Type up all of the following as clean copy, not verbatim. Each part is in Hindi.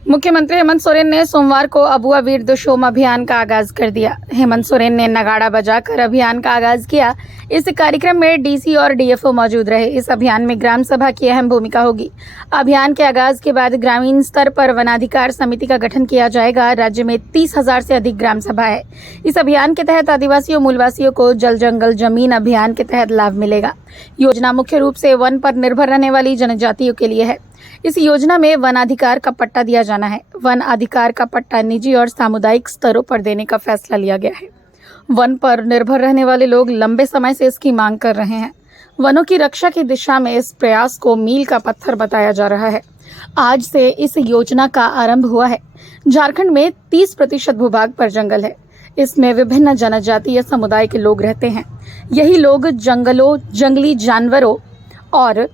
मुख्यमंत्री हेमंत सोरेन ने सोमवार को अबुआ वीर दुशोम अभियान का आगाज कर दिया। हेमंत सोरेन ने नगाड़ा बजाकर अभियान का आगाज किया। इस कार्यक्रम में डीसी और डीएफओ मौजूद रहे। इस अभियान में ग्राम सभा की अहम भूमिका होगी। अभियान के आगाज के बाद ग्रामीण स्तर पर वनाधिकार समिति का गठन किया जाएगा। राज्य में 30,000 से अधिक ग्राम सभा है। इस अभियान के तहत आदिवासियों मूलवासियों को जल जंगल जमीन अभियान के तहत लाभ मिलेगा। योजना मुख्य रूप से वन पर निर्भर रहने वाली जनजातियों के लिए है। इस योजना में वन अधिकार का पट्टा दिया जाना है। वन अधिकार का पट्टा निजी और सामुदायिक स्तरों पर देने का फैसला लिया गया है। वन पर निर्भर रहने वाले लोग लंबे समय से इसकी मांग कर रहे हैं। वनों की रक्षा की दिशा में इस प्रयास को मील का पत्थर बताया जा रहा है। आज से इस योजना का आरंभ हुआ है। झारखंड में 30% भूभाग पर जंगल है। इसमें विभिन्न जनजातीय समुदाय के लोग रहते हैं। यही लोग जंगलों, जंगली जानवरों और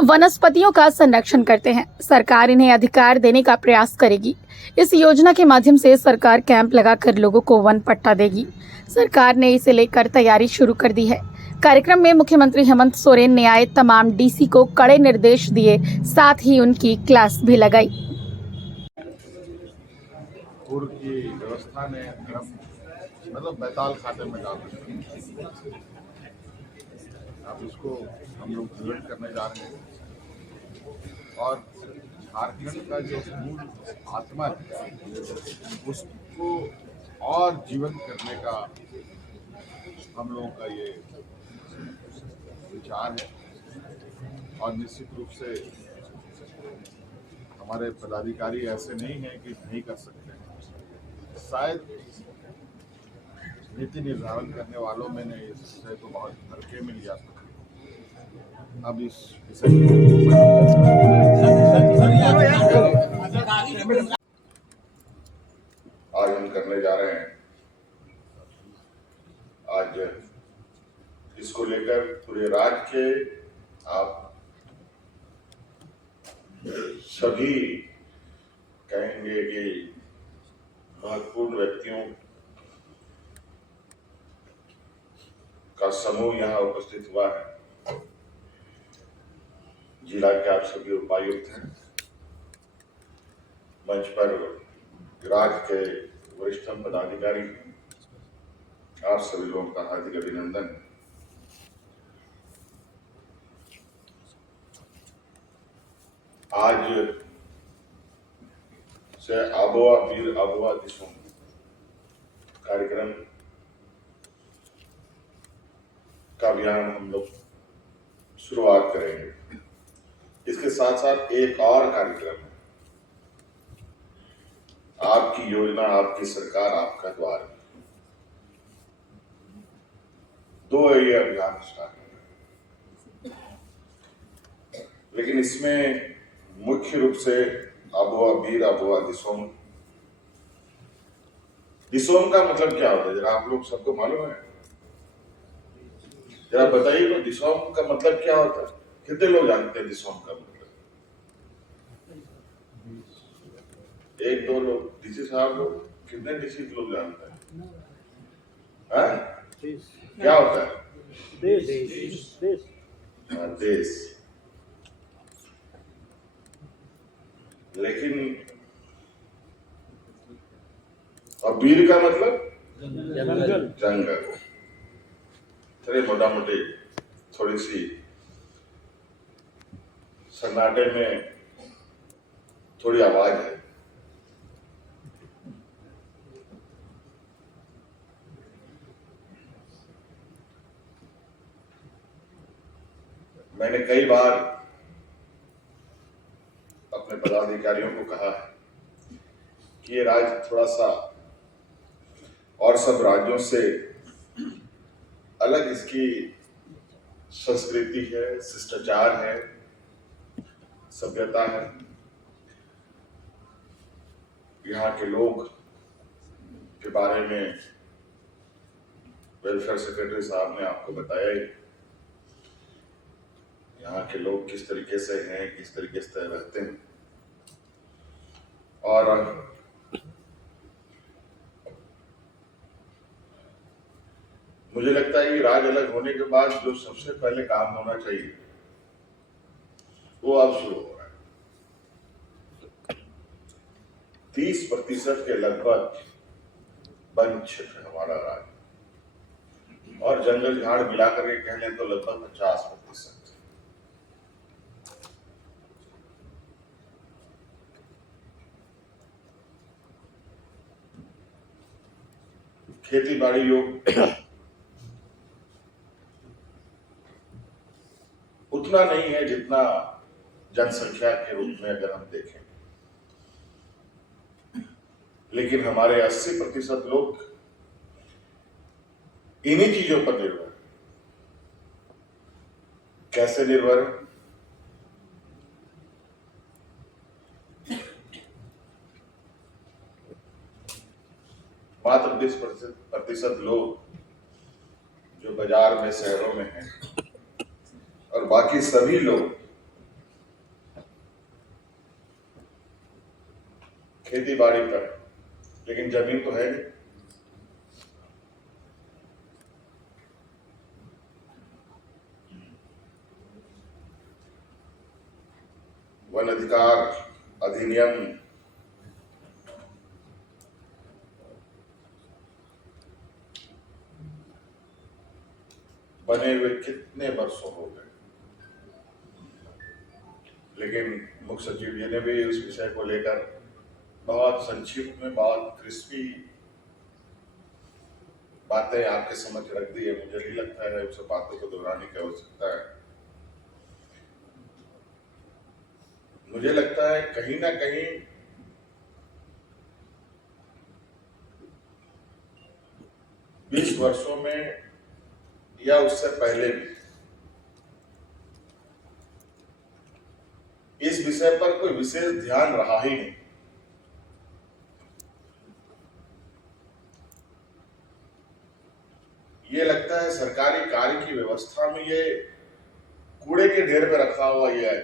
वनस्पतियों का संरक्षण करते हैं। सरकार इन्हें अधिकार देने का प्रयास करेगी। इस योजना के माध्यम से सरकार कैंप लगाकर लोगों को वन पट्टा देगी। सरकार ने इसे लेकर तैयारी शुरू कर दी है। कार्यक्रम में मुख्यमंत्री हेमंत सोरेन ने आए तमाम डीसी को कड़े निर्देश दिए, साथ ही उनकी क्लास भी लगाई। पूर्व की व्यवस्था ने मतलब बैताल खाते में डाल दिया। अब इसको हम लोग जीवन करने जा रहे हैं और झारखंड का जो मूल आत्मा है उसको और जीवन करने का हम लोगों का ये विचार है। और निश्चित रूप से हमारे पदाधिकारी ऐसे नहीं हैं कि नहीं कर सकते हैं। शायद नीति निर्धारण करने वालों में ने इस विषय को बहुत हल्के में लिया। अब इस विषय आज हम करने जा रहे हैं। आज इसको लेकर पूरे राज्य के आप सभी कहेंगे कि महत्वपूर्ण व्यक्तियों का समूह यहाँ उपस्थित हुआ है। जिला के आप सभी उपायुक्त हैं। मंच पर राज्य के वरिष्ठतम पदाधिकारी, आप सभी लोगों का हार्दिक अभिनंदन। आज से अबुआ वीर अबुआ दुशोम कार्यक्रम का अभियान हम लोग शुरुआत करेंगे। इसके साथ साथ एक और कार्यक्रम है, आपकी योजना आपकी सरकार आपका द्वार। दो ये अभियान स्टार्ट है, लेकिन इसमें मुख्य रूप से अबुआ वीर अबुआ दुशोम। दुशोम का मतलब क्या होता है, जरा आप लोग सबको मालूम है? जरा बताइए तो दुशोम का मतलब क्या होता है? कितने लोग जानते हैं दुशोम का मतलब? एक दो लोग, डीसी साहब लोग, कितने डीसी लोग जानते हैं? क्या होता है? देश। लेकिन और वीर का मतलब जंगल। चलिए मोटा मोटी थोड़ी सी सन्नाटे में थोड़ी आवाज है। मैंने कई बार अपने पदाधिकारियों को कहा है कि ये राज्य थोड़ा सा और सब राज्यों से अलग इसकी संस्कृति है, शिष्टाचार है, सभ्यता है। यहाँ के लोग के बारे में वेलफेयर सेक्रेटरी साहब ने आपको बताया ही। यहाँ के लोग किस तरीके से हैं, किस तरीके से रहते हैं। और मुझे लगता है कि राज्य अलग होने के बाद जो सबसे पहले काम होना चाहिए वो अब शुरू हो रहा है। 30% के लगभग वन क्षेत्र हमारा राज्य, और जंगल झाड़ मिलाकर के कह लें तो लगभग 50%। खेती बाड़ी योग उतना नहीं है जितना जनसंख्या के रूप में अगर हम देखें, लेकिन हमारे 80% लोग इन्हीं चीजों पर निर्भर है। कैसे निर्भर है? मात्र 20% लोग जो बाजार में, शहरों में हैं, और बाकी सभी लोग खेती बाड़ी पर, लेकिन जमीन तो है नहीं। वन अधिकार अधिनियम बने हुए कितने वर्षों हो गए, लेकिन मुख्य सचिव जी ने भी उस विषय को लेकर बहुत संक्षिप्त में, बहुत क्रिस्पी बातें आपके समझ रख दी है। मुझे नहीं लगता है उस बातों को दोहराने की आवश्यकता है। मुझे लगता है कहीं ना कहीं बीस वर्षों में या उससे पहले भी इस विषय पर कोई विशेष ध्यान रहा ही नहीं। ये लगता है सरकारी कार्य की व्यवस्था में ये कूड़े के ढेर पे रखा हुआ ये है।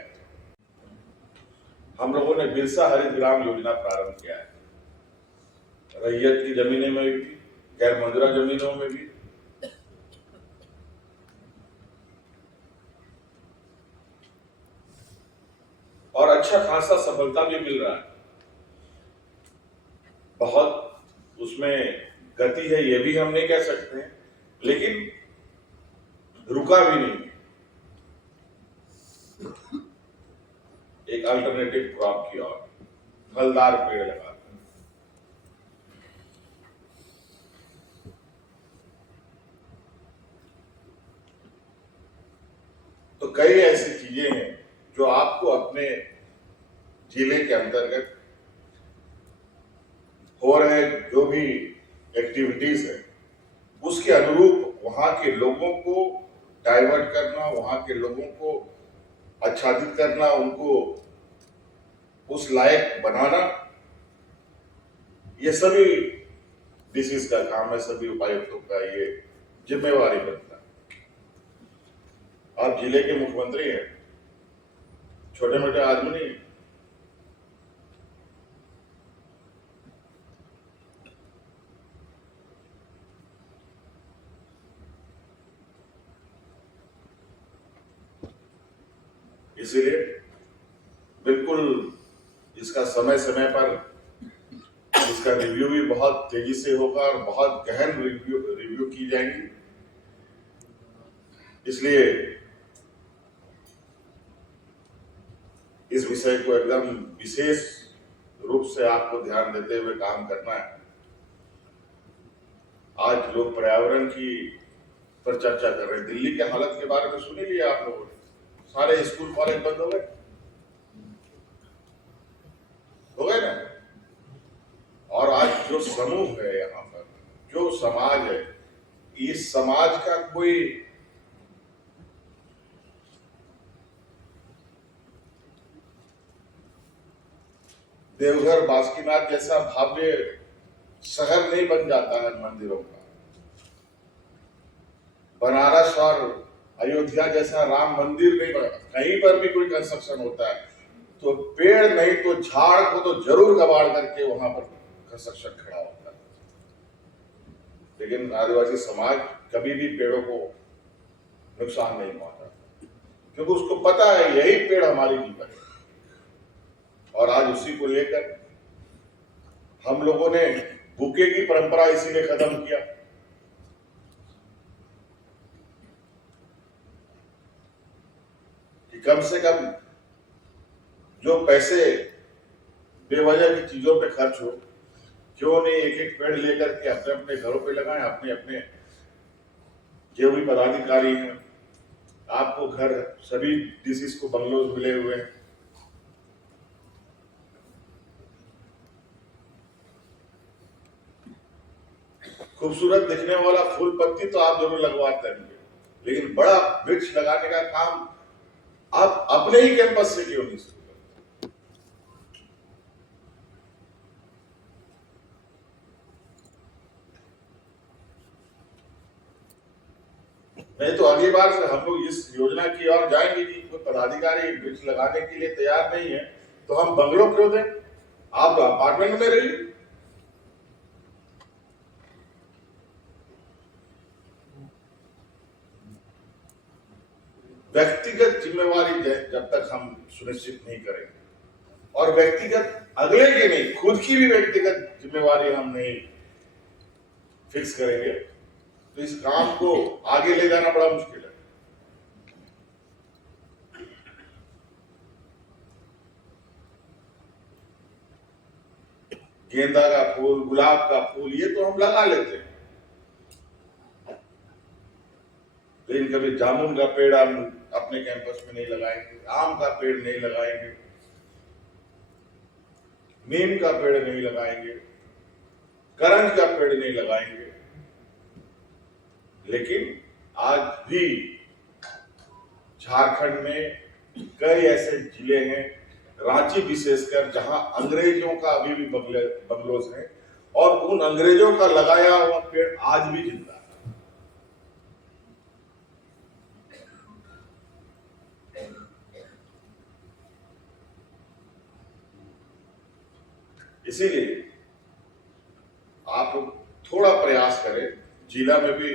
हम लोगों ने बिरसा हरित ग्राम योजना प्रारंभ किया है, रैयत की जमीनें में भी, गैर मंजूरा जमीनों में भी, और अच्छा खासा सफलता भी मिल रहा है। बहुत उसमें गति है ये भी हम नहीं कह सकते, लेकिन रुका भी नहीं। एक अल्टरनेटिव क्रॉप की ओर, फलदार पेड़ लगा, तो कई ऐसी चीजें हैं जो आपको अपने जिले के अंतर्गत हो रहे जो भी एक्टिविटीज है उसके अनुरूप वहां के लोगों को डाइवर्ट करना, वहां के लोगों को आच्छादित करना, उनको उस लायक बनाना, ये सभी डीसीज का काम है, सभी उपायुक्तों का ये जिम्मेवारी बनता है। आप जिले के मुख्यमंत्री हैं, छोटे मोटे आदमी नहीं। इसीलिए बिल्कुल इसका समय समय पर इसका रिव्यू भी बहुत तेजी से होगा और बहुत गहन रिव्यू की जाएंगी। इसलिए इस विषय को एकदम विशेष रूप से आपको ध्यान देते हुए काम करना है। आज लोग पर्यावरण की पर चर्चा कर रहे हैं। दिल्ली के हालत के बारे में सुन ही लिया आप लोगों ने, सारे स्कूल कॉलेज बंद हो गए ना। और आज जो समूह है यहाँ पर, जो समाज है, इस समाज का कोई देवघर बासुकीनाथ जैसा भव्य शहर नहीं बन जाता है मंदिरों का, बनारस और अयोध्या जैसा राम मंदिर नहीं बना, कहीं पर भी कोई कंस्ट्रक्शन होता है तो पेड़ नहीं तो झाड़ को तो जरूर कबाड़ करके वहां पर कंस्ट्रक्शन खड़ा होता है। लेकिन आदिवासी समाज कभी भी पेड़ों को नुकसान नहीं पहुंचाता, क्योंकि उसको पता है यही पेड़ हमारी जीवन है। और आज उसी को लेकर हम लोगों ने बुके की परंपरा इसीलिए खत्म किया। कि कम से कम जो पैसे बेवजह की चीजों पे खर्च हो, क्यों नहीं एक एक पेड़ लेकर के अपने अपने घरों पे लगाएं। अपने अपने जो भी पदाधिकारी हैं, आपको घर सभी डीसीज को बंगलोज मिले हुए हैं। खूबसूरत दिखने वाला फूल पत्ती तो आप जरूर लगवाते हैं, लेकिन बड़ा वृक्ष लगाने का काम आप अपने ही कैंपस से क्यों नहीं शुरू करते? नहीं तो अगली बार से हम लोग इस योजना की ओर जाएंगे कि कोई पदाधिकारी वृक्ष लगाने के लिए तैयार नहीं है तो हम बंगलो क्यों दें? आप अपार्टमेंट में रहिए। व्यक्तिगत जिम्मेवारी जब तक हम सुनिश्चित नहीं करेंगे और व्यक्तिगत अगले की नहीं, खुद की भी व्यक्तिगत जिम्मेवारी हम नहीं फिक्स करेंगे तो इस काम को आगे ले जाना बड़ा मुश्किल है। गेंदा का फूल, गुलाब का फूल, ये तो हम लगा लेते हैं, लेकिन कभी जामुन का पेड़ हम अपने कैंपस में नहीं लगाएंगे, आम का पेड़ नहीं लगाएंगे, नीम का पेड़ नहीं लगाएंगे, करंज का पेड़ नहीं लगाएंगे। लेकिन आज भी झारखंड में कई ऐसे जिले हैं, रांची विशेषकर, जहां अंग्रेजों का अभी भी बंगलोज हैं और उन अंग्रेजों का लगाया हुआ पेड़ आज भी जिंदा है। इसीलिए आप थोड़ा प्रयास करें। जिला में भी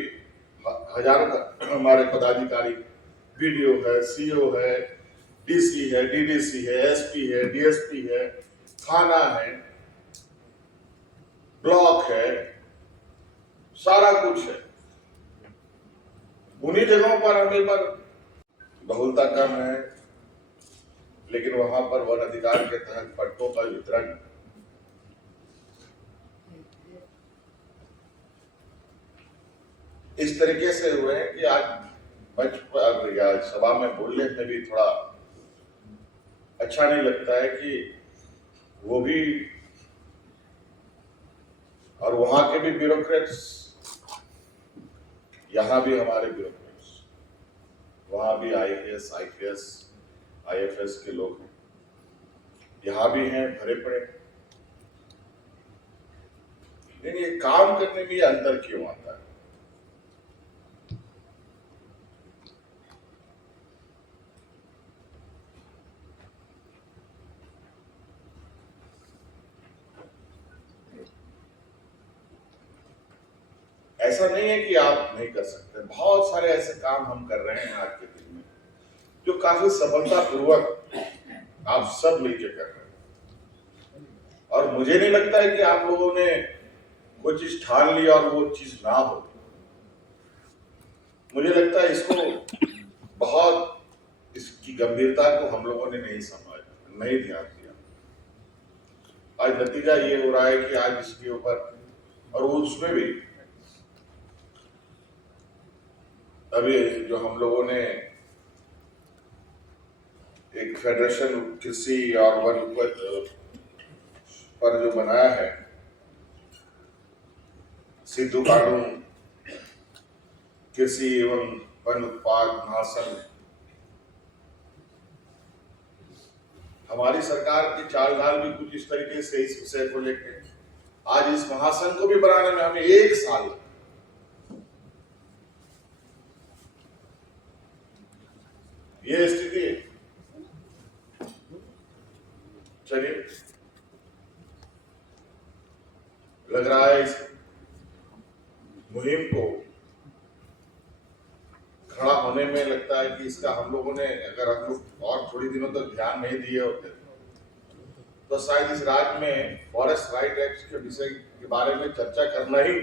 हजारों हमारे पदाधिकारी, बीडीओ है, सीओ है, डीसी है, डीडीसी है, एसपी है, डीएसपी है, थाना है, ब्लॉक है, सारा कुछ है। उन्हीं जगहों पर हमें पर बहुलता कम है, लेकिन वहां पर वन अधिकार के तहत पट्टों का वितरण इस तरीके से हुए हैं कि आज मंच पर या सभा में बोलने में भी थोड़ा अच्छा नहीं लगता है कि वो भी और वहां के भी ब्यूरोक्रेट्स, यहाँ भी हमारे ब्यूरोक्रेट्स, वहां भी आईएएस, आईपीएस, आईएफएस के लोग हैं, यहाँ भी हैं भरे पड़े। लेकिन ये काम करने में ये अंतर क्यों आता है? ऐसा नहीं है कि आप नहीं कर सकते, बहुत सारे ऐसे काम हम कर रहे हैं आज के दिन में जो काफी सफलतापूर्वक आप सब मिलकर कर रहे हैं। और मुझे नहीं लगता है कि आप लोगों ने कोई चीज ठान ली और वो चीज ना हो। मुझे लगता है इसको बहुत, इसकी गंभीरता को हम लोगों ने नहीं समझा, नहीं ध्यान दिया। आज नतीजा ये हो रहा है कि आज इसके ऊपर, और वो उसमें भी अभी जो हम लोगों ने एक फेडरेशन कृषि और वन उपज पर जो बनाया है, सिद्धू कानून कृषि एवं वन उत्पाद महासंघ, हमारी सरकार की चाल ढाल भी कुछ इस तरीके से इस विषय को लेकर आज इस महासंघ को भी बनाने में हमें 1 साल, ये स्थिति है। चलिए, लग रहा है इस मुहिम को खड़ा होने में लगता है कि इसका हम लोगों ने, अगर हम लोग और थोड़ी दिनों तक ध्यान नहीं दिए होते तो शायद इस राज्य में फॉरेस्ट राइट एक्ट के विषय के बारे में चर्चा करना ही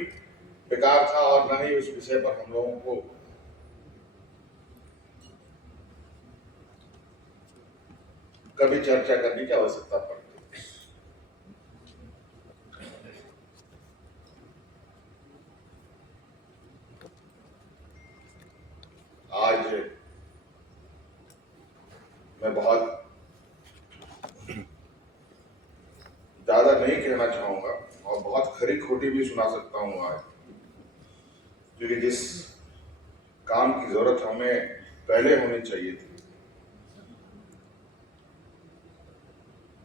बेकार था और न ही उस विषय पर हम लोगों को कभी चर्चा करने की आवश्यकता पड़ती। आज मैं बहुत ज्यादा नहीं कहना चाहूंगा और बहुत खरी खोटी भी सुना सकता हूं आज, क्योंकि जिस काम की जरूरत हमें पहले होनी चाहिए थी,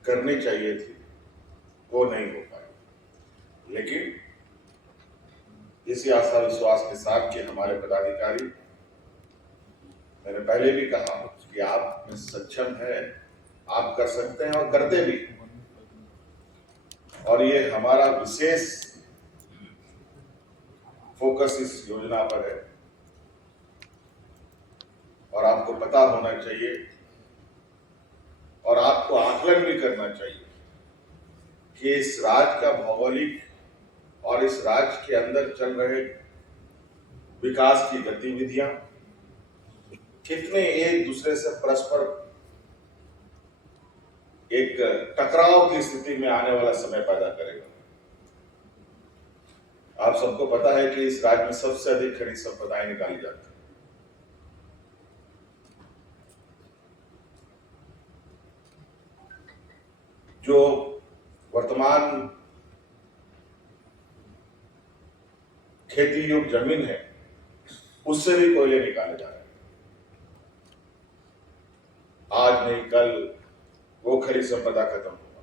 करनी चाहिए थी, वो नहीं हो पाई। लेकिन इसी आशा विश्वास के साथ कि हमारे पदाधिकारी, मैंने पहले भी कहा कि आप में सक्षम है, आप कर सकते हैं और करते भी। और ये हमारा विशेष फोकस इस योजना पर है और आपको पता होना चाहिए और आपको आकलन भी करना चाहिए कि इस राज्य का भौगोलिक और इस राज्य के अंदर चल रहे विकास की गतिविधियां कितने एक दूसरे से परस्पर एक टकराव की स्थिति में आने वाला समय पैदा करेगा। आप सबको पता है कि इस राज्य में सबसे अधिक खनिज संपदाएं निकाली जाती है। जो वर्तमान खेती योग्य जमीन है उससे भी कोयले निकाले जा रहे हैं। आज नहीं कल वो खनिज संपदा खत्म होगा।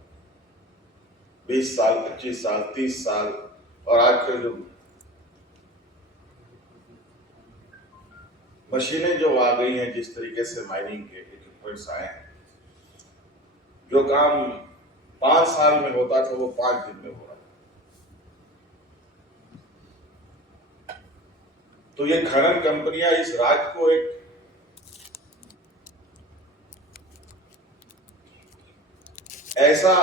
20 साल, 25 साल, 30 साल और आजकल जो मशीनें जो आ गई हैं, जिस तरीके से माइनिंग के इक्विपमेंट्स आए हैं, जो काम 5 साल में होता था वो 5 दिन में हो रहा है। तो ये खनन कंपनियां इस राज्य को एक ऐसा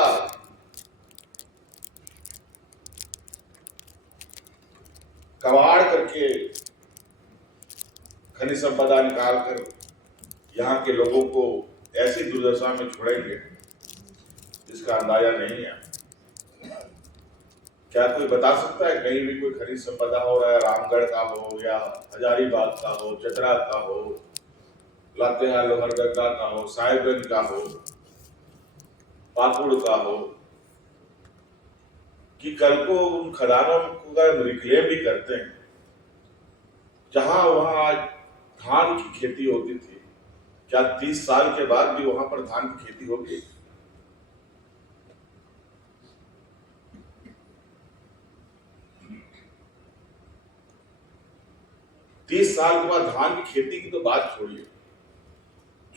कबाड़ करके खनिज संपदा निकाल कर यहाँ के लोगों को ऐसी दुर्दशा में छोड़ेंगे जिसका अंदाजा नहीं है। क्या कोई बता सकता है कहीं भी कोई खनिज संपदा हो रहा है, रामगढ़ का हो या हजारीबाग का हो, चतरा का हो, लातेहार लोहरदगा का हो, साहेबगंज का हो, पाकुड़ का हो, कि कल को उन खदानों को रिक्लेम भी करते हैं, जहां वहां आज धान की खेती होती थी, क्या 30 साल के बाद भी वहां पर धान की खेती होगी? तीस साल के बाद धान की खेती की तो बात छोड़िए,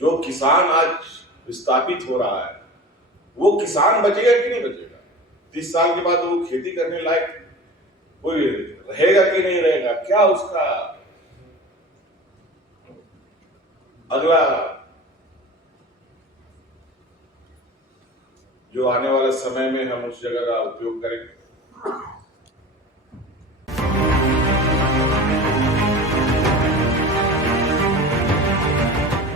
जो किसान आज विस्थापित हो रहा है वो किसान बचेगा कि नहीं बचेगा? 30 साल के बाद वो खेती करने लायक कोई रहेगा कि नहीं रहेगा? क्या उसका अगला जो आने वाले समय में हम उस जगह का उपयोग करेंगे?